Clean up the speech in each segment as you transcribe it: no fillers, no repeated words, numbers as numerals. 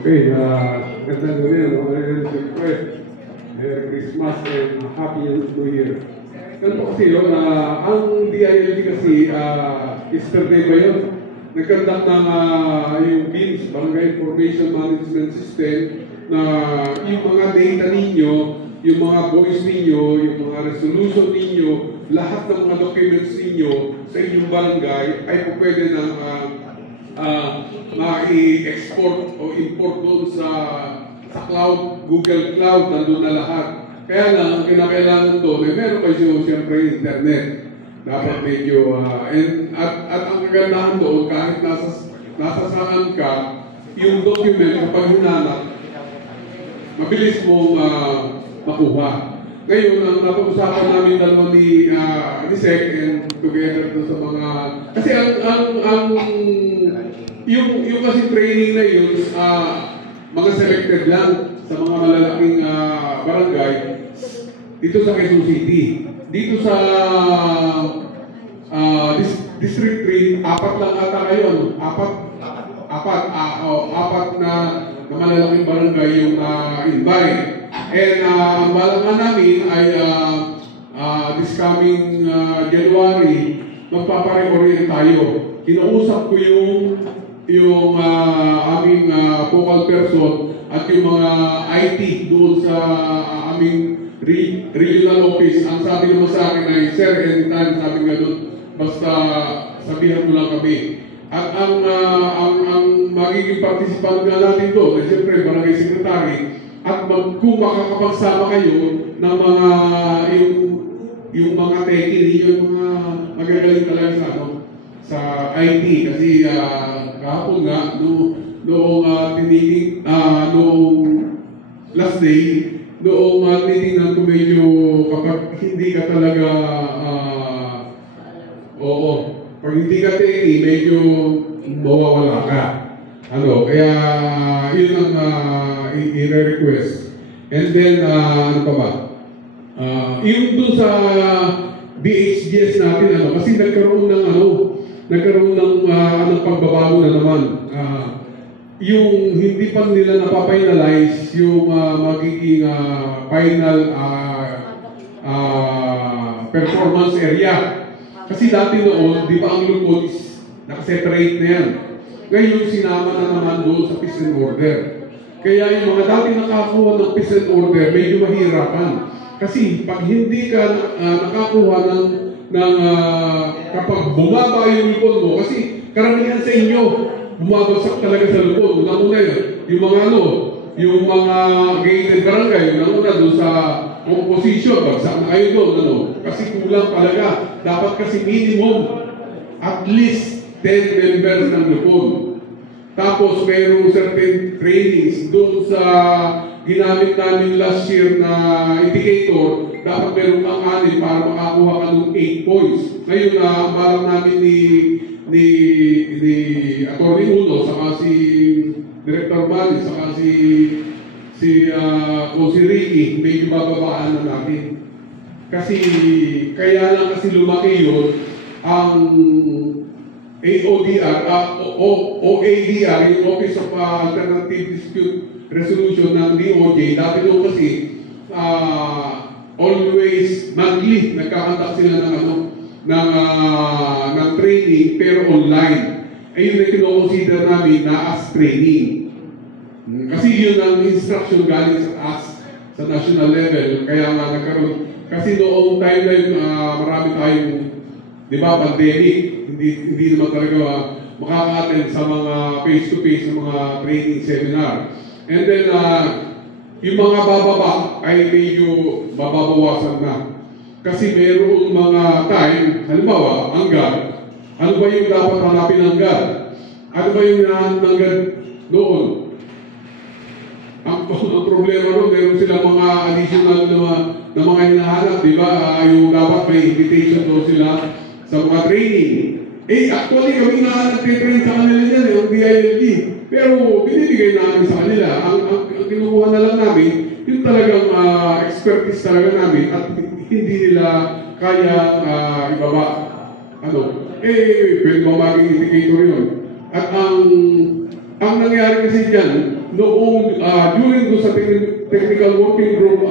Okay, gandang gabi mga siyempre. Merry Christmas and Happy New Year. Ganito kasi yun, ang DILG kasi yesterday ba yun? Nagkandak ng yung BIMS, Barangay Information Management System, na yung mga data ninyo, yung mga voice ninyo, yung mga resolution ninyo, lahat ng mga documents ninyo sa inyong barangay ay po pwede ng i-export o import doon sa cloud, Google Cloud, nandun na lahat. Kaya lang, ang kinakailangan doon, meron kayo siyempre internet. Dapat medyo, at ang kagandahan doon, kahit nasa saan ka, yung document, kapag hinanap, mabilis mong makuha. Ngayon, ang napag-usapan namin dalawa ni Sec and together to sa mga... Kasi yung kasi training na yun, mga selected lang sa mga malalaking barangay dito sa Quezon City. Dito sa District 3, apat lang ata ngayon. Apat na malalaking barangay yung invite. And ang balak nga namin ay this coming January, magpapare-orient tayo. Kinausap ko yung aming focal person at yung mga IT doon sa aming regional office. Ang sabi naman sa akin ay, Sir, anytime, sabi nga doon, basta sabihan mo lang kami. At ang magiging participant nga natin doon, ay siyempre, barangay secretary, at kung makakapagsama kayo ng mga yung mga techie, yung mga magagaling talaga sa IT kasi kahapon nga noong last day noong titingnan ko medyo kapag hindi ka talaga pag hindi ka techie medyo mawawala ka. Kaya yun ang i-request. And then, ano pa ba? Yung doon sa BHGS natin, kasi nagkaroon ng pagbabago na naman. Yung hindi pa nila napapinalize yung magiging final performance area. Kasi dati noon, di ba ang lukod is nakaseparate na yan. Ngayon, sinama na naman doon sa peace and order. Kaya yung mga dati nakakuha ng peace and order, medyo mahirapan. Kasi pag hindi ka nakakuha ng kapag bumaba yung lupon mo, kasi karamihan sa inyo, bumabagsak talaga sa lupon. Unang-una yun, yung mga gated barangay, unang-una doon sa composition, bagsak na kayo doon, kasi kulang talaga. Dapat kasi minimum, at least 10 members ng lupon. Tapos mayroong certain trainings doon sa ginamit namin last year na indicator, dapat meron kang 6 para makakuha ka ng 8 points. Ngayon barang namin ni Atty. Uno, saka si Director Manny, saka si Ricky, medyo bababaan na natin. Kasi kaya lang kasi lumaki yun ang OADR, yung Office of Alternative Dispute Resolution ng DOJ. Dati doon kasi always monthly nagkakantak sila ng training pero online. Ayun na kino-consider namin na as training. Kasi yun ang instruction galing sa us sa national level. Kaya nga nagkaroon. Kasi noong time na yun, marami tayong, di ba, pandemic. Hindi naman talaga makaka-attend sa mga face-to-face sa mga training seminar. And then, yung mga bababa ay medyo mababawasan na. Kasi mayroong mga time, halimbawa, ang GAD, ano ba yung dapat hanapin ng GAD? Ano ba yung hinahanap ng GAD noon? Ang problema noon, meron silang mga additional na mga hinahanap, di ba? Yung dapat may invitation doon sila sa mga training. Actually, kami na nag-train sa kanila yan, yung DILG. Pero binibigay namin sa kanila. Ang kinukuha na lang namin, yung talagang expertise talaga namin at hindi nila kaya ibaba. Pwede ba maging indicator yun? At ang nangyari kasi dyan, noong during doon sa technical working group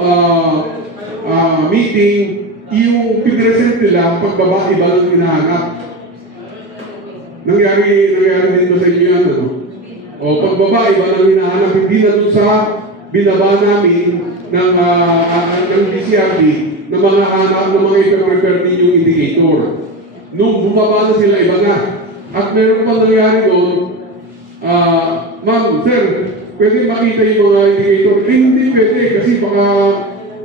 meeting, yung pinresent nila, pagbaba, iba lang hinahanap. Nangyari din ba sa inyo yan, ano? O pagbaba, iba lang hinahanap, hindi na doon sa binaba namin ng DCRD na mga hanap ng mga i-prepare ninyong indicator. Nung bumaba na sila, iba na. At meron pa nangyari doon, ma'am, sir, pwede makita yung mga indicator? Eh, hindi pwede kasi baka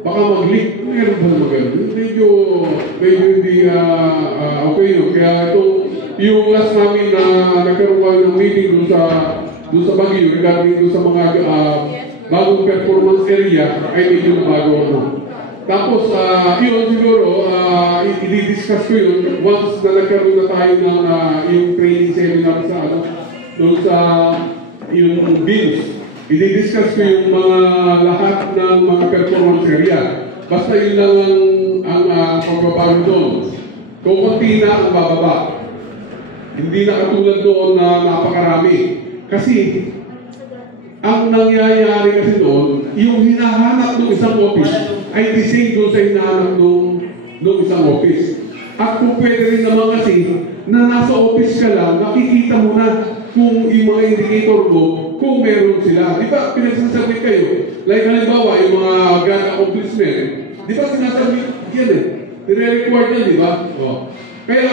mag-leak. Meron ba naman ganun? Medyo hindi okay yun. Kaya yung last namin na nagkaroon kayo ng meeting doon sa Baguio regarding doon sa mga bagong performance area ay medyo bago ano. Tapos, yun siguro, i-discuss ko yun once na nagkaroon na tayo ng yung training seminar sa doon sa yung bills. I-discuss ko yung mga lahat ng mga performance area. Basta yun lang ang pagbabago doon. Kukunti na ang bababa. Hindi na katulad doon na napakarami. Kasi, ang nangyayari kasi doon, yung hinahanap ng isang office ay the same doon sa hinahanap ng isang office. At kung pwede rin naman kasi, na nasa office ka lang, makikita mo na kung yung mga indicator mo, kung meron sila. Di ba, pinagsasabit kayo? Like halimbawa, yung mga grand accomplishment, di ba sinasabit yan eh? Nire-record yan, di ba? Oh. Kaya,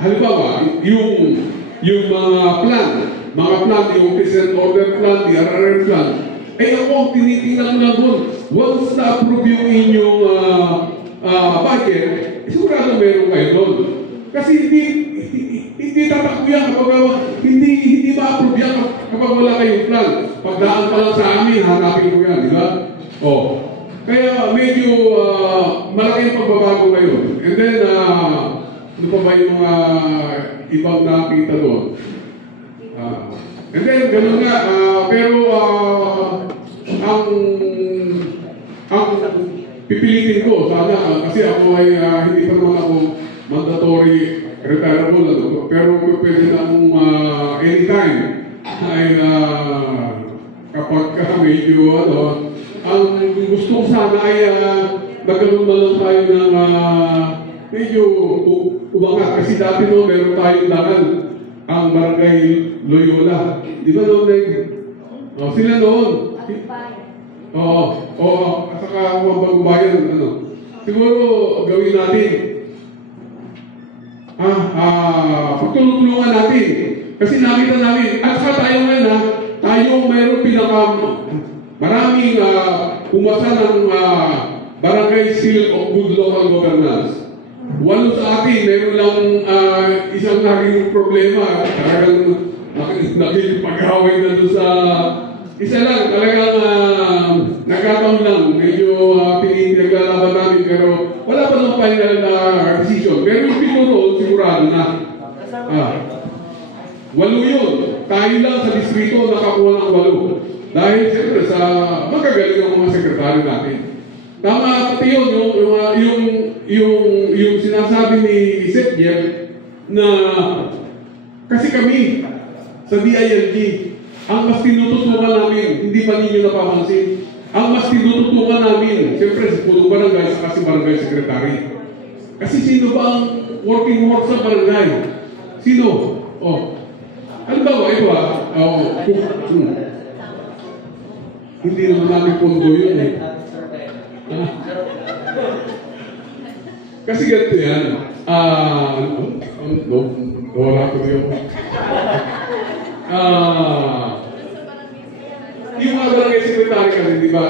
halimbawa, yung mga plan, yung present order plan, the RRM plan, ay ako ang tinitingnan lang doon. Once na-approve yung inyong budget, sigurado meron kayo doon. Kasi hindi tatakbo yan kapag hindi ma-approve yan kapag wala kayong plan. Pagdaan pa lang sa amin, hanapin ko yan, di ba? Oh. Kaya medyo malaking pagbabago ngayon. And then, ano pa ba yung mga ibang nakita doon? And then, gano'n nga, pero ang pipilitin ko, sana, kasi ako ay hindi pa naman ako mandatory retirable, pero pwede na akong anytime ay kapag medyo ang gusto ko sana ay magkaroon na lang tayo ng medyo umangat, kasi dati meron tayong dangan ang Barangay Loyola. Di ba noon sila noon? At saka mga bagubayan, siguro gawin natin. Pagtulungan natin. Kasi nakita namin, at saka tayo ngayon tayo mayroong maraming umasa ng Barangay Seal of Good Local Governance. 8 sa atin, meron lang isang naging problema. Talagang naging pag-away na doon sa isa lang. Talagang nagkataon lang. Medyo pinaglalaban namin, pero wala pa ng final na decision. Pero yung pinuro, sigurado na. 8 yun. Tayo lang sa distrito nakakuha ng 8. Dahil siyempre sa magagaling ang mga sekretary natin. Tama pati yun, yung sinasabi ni Seth Jeff na kasi kami sa DILG, ang mas tinututukan namin, hindi pa ninyo napapansin, ang mas tinututukan namin, siyempre sa pulong barangay sa kasi barangay secretary. Kasi sino ba ang working horse sa barangay? Sino? Halimbawa, ito hindi naman namin pondo yun eh. Kasi ganito yan. Wala ko yun. Yung mga barangay secretary kasi, di ba,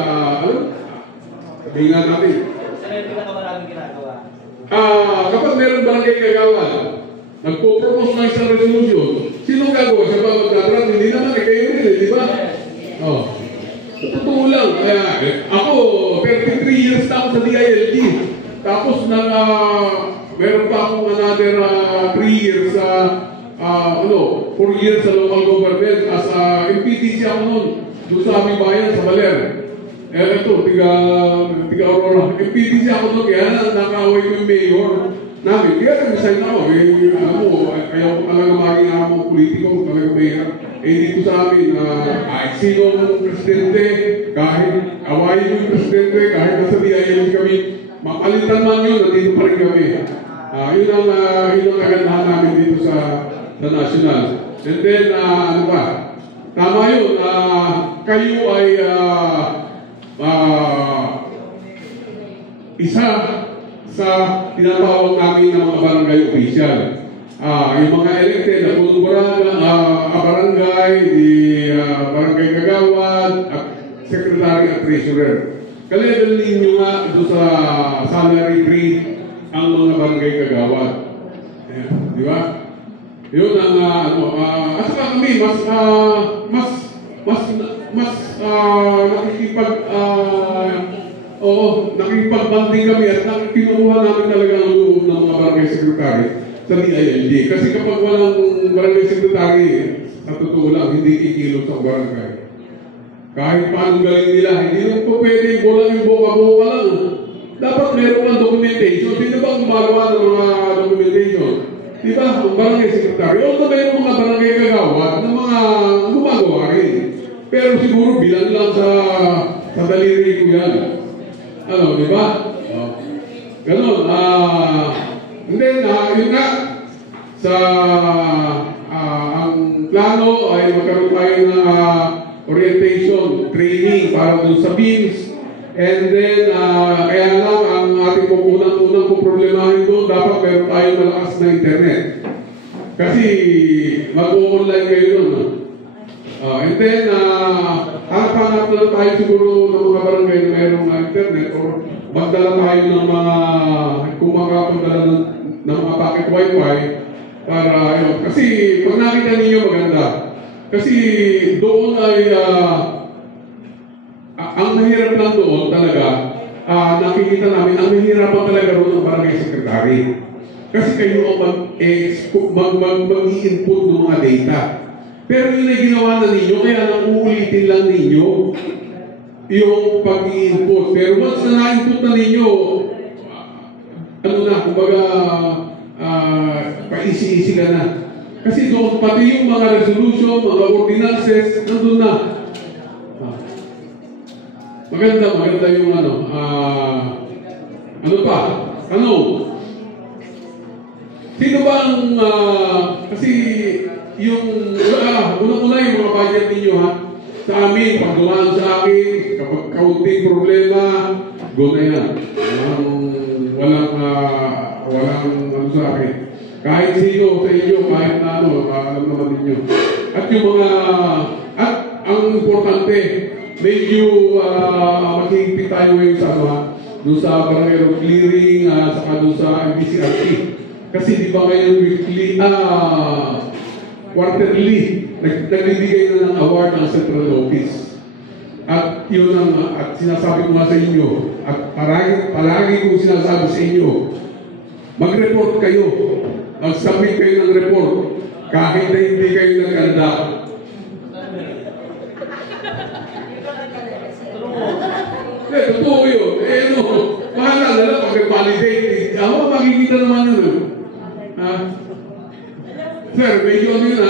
sabihin nga natin. Ano yung pinakamaraming ginagawa? Kapag meron barangay kagawan, nagpo-propose ng isang resolution, sino gagawa? Siya ba magdadrat? Hindi naman, kayo rin, di ba? Totoo lang. Ako, 33 years na ako sa DILG. Tapos, meron pa akong another 3 years sa, 4 years sa local government. As MPTC ako noon, doon sa aming bayan, sa Baler. Ito, tiga Aurora. MPTC ako noon, kaya nakaway ko yung mayor. namin. Kaya nag-resign ako. Alam mo, kaya ko talaga maging ako politiko, talaga mahirap. Dito sa amin, kahit sino ang presidente, kahit awayin mo yung presidente, kahit nasa DILG kami, mapalitan man yun, nandito pa rin kami. Yun ang kagandahan namin dito sa national. And then, ano ba? Tama yun, kayo ay isa sa tinatawag namin ng mga barangay official. Yung mga elected na punong barangay, barangay kagawad, at secretary at treasurer. Ka-level ninyo nga ito sa salary grade ang mga barangay kagawad. Di ba? Yun ang at saka kami mas nakikipagbanding kami at kinukuha namin talaga ang loob ng mga barangay secretary sa DILG. Kasi kapag walang barangay secretary, sa totoo lang, hindi kikilot sa barangay. Kahit paano galing nila, hindi lang po pwede bola yung boka-boka lang. Dapat meron kang documentation. Sino ba ang gumagawa ng mga documentation? Di ba? Ang barangay secretary. O meron mga barangay kagawad na mga gumagawa rin. Pero siguro bilang lang sa daliri ko yan. Ano, di ba? Ganon. And then, yun nga, sa ang plano ay magkaroon tayo ng orientation, training para doon sa BIMS. And then, kaya lang, ang ating unang problemahin doon, dapat meron tayo malakas na internet. Kasi, mag-online kayo doon. And then, hanap na tayo siguro ng mga barangay na mayroong internet or magdala tayo ng mga kumakapadala ng mga packet wifi para, yun. Kasi, pag nakita ninyo maganda. Kasi, doon ay, ang mahirap lang doon talaga, nakikita namin, ang mahirapan talaga roon ang barangay secretary. Kasi kayo ang mag-i-input ng mga data. Pero yun ay ginawa na ninyo, kaya nang uulitin lang ninyo yung pag-i-input. Pero once na na-input na ninyo, ano na, kumbaga, paisi-isi ka na. Kasi doon, pati yung mga resolution, mga ordinances, nandun na. Maganda yung ano pa? Ano? Sino ba ang, kasi yung, unang-una yung mga budget ninyo ha, sa amin, pag dumaan sa akin, kapag kaunting problema, go na yan. Walang ano sa akin. Kahit sino sa inyo, kahit na ano, alam naman ninyo. At yung mga, at ang importante, medyo makikipit tayo ngayon sa ano, doon sa barangay road clearing, saka doon sa MBCRT. Kasi di ba ngayon weekly, quarterly, nagbibigay na ng award ng central office. At yun ang, at sinasabi ko nga sa inyo, at palagi kong sinasabi sa inyo, mag-report kayo, mag-submit kayo ng report, kahit na hindi kayo nagkanda. Totoo yun. Mahala na lang pag-validate. Ako, makikita naman yun. Sir, medyo ano yun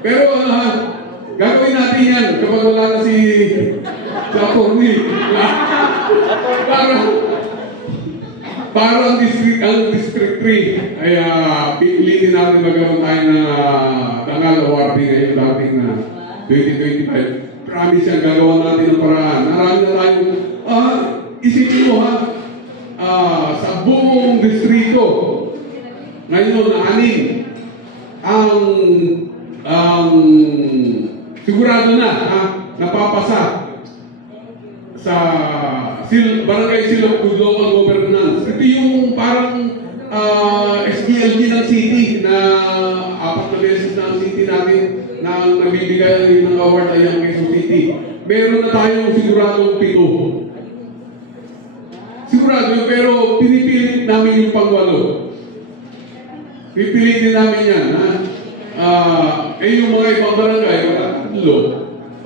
pero gagawin natin yan kapag wala na si attorney. Para ang District 3 ay pilitin natin magkaroon tayo na dangal awarding ngayon dating na 2025. Promise yan, gagawa natin ng paraan. Marami na tayong, isipin mo sa buong distrito, ngayon na 6, ang sigurado na, napapasa sa Barangay Silog Global Governance. Ito yung parang SDLG ng city na 4 na beses na ang city natin na nabibigay ng award ay ang Quezon City. Meron na tayong siguradong 7. Sigurado, pero pinipilit namin yung pang-8. Pipilitin namin yan. Yung mga ibang barangay, 3.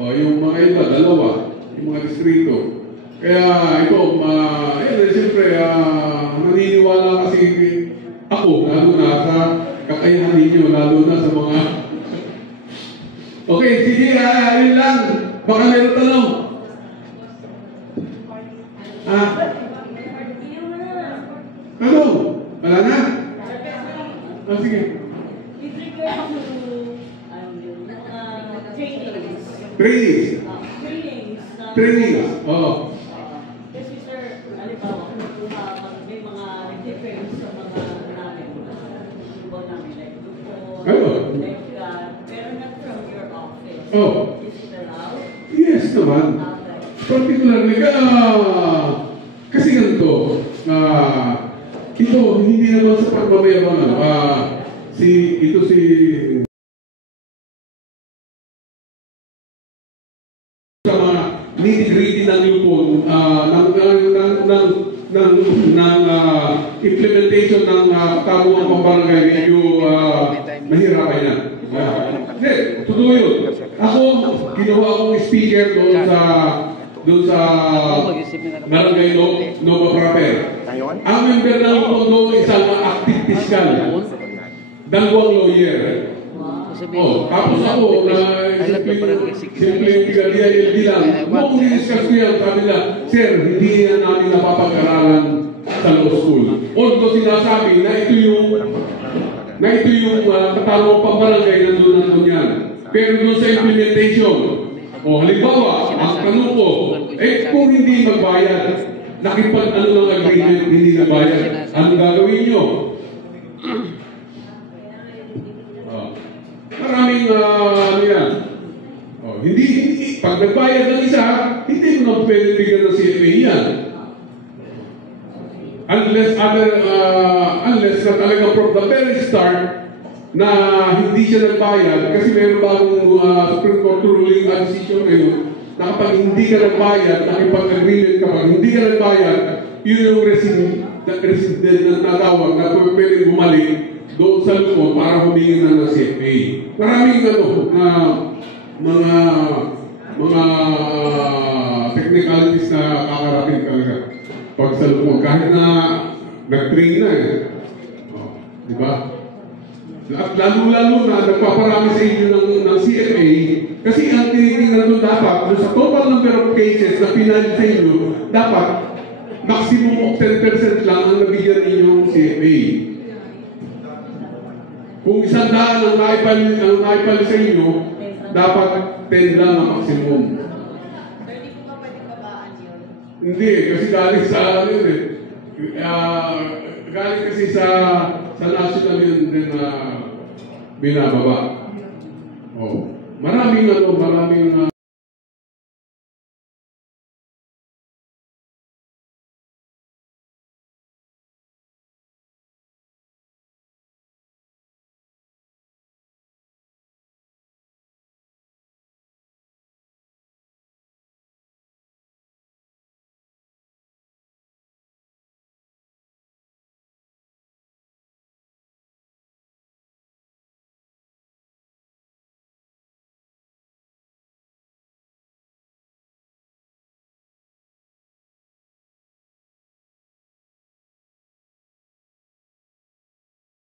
Yung mga iba, 2. yung mga distrito. Kaya ito, siyempre, naniniwala kasi ako, lalo na sa kakayahan ninyo, lalo na sa mga... Okay, sige, yun lang. Baka meron tanong. Ano? Wala na? Sige. With regard to trainings. Trainings. Oo. Kasi sir, halimbawa, may mga difference sa mga namin, subo namin, like grupo, like pero not from your office. Oh. Is it allowed? Yes naman. Particularly, kasi ganito, ito, hindi naman sa pagmamayabang, ito si sa mga nitty-gritty ng lupon, ng implementation ng katarungan pambarangay, medyo mahirapan yan. Hindi, totoo yun. Ako, ginawa akong speaker doon sa Barangay Nova Proper. Ang member ng lupon doon, isang active fiscal. Dalawang lawyer. Tapos ako, simple brigadier lang. Noong ni-discuss ko yan, sabi nila, sir, hindi yan namin napapag-aralan sa law school. Although sinasabi na ito yung katarungang pambarangay na doon yan. Pero doon sa implementation, halimbawa, ang tanong ko, kung hindi magbayad, nakipag-ano ng agreement, hindi nabayad, anong gagawin nyo? Maraming yan. Hindi, pag nagbayad ng isa, hindi mo na pwede bigyan ng CFA yan. Unless na talaga from the very start na hindi siya nagbayad, kasi mayroon bagong Supreme Court ruling decision ngayon, na kapag hindi ka nagbayad, nakipag-agreement ka, pag hindi ka nagbayad, yun yung resident na natawag na pwede bumalik doon sa lupon para humingi na ng CFA. Maraming mga technicalities na kakarating talaga pag sa lupon. Kahit na nag-train na di ba? At lalo-lalo na nagpaparami sa inyo ng CFA kasi ang tinitingnan doon dapat, sa total number of cases na pinali sa inyo, dapat maximum of 10% lang ang nabigyan ninyong CFA. Kung 100 ang naipali sa inyo, dapat 10 lang ang maximum. Pero di po ba pwede babaan yun? Hindi, kasi galing sa galing kasi sa national yun din na binababa. Maraming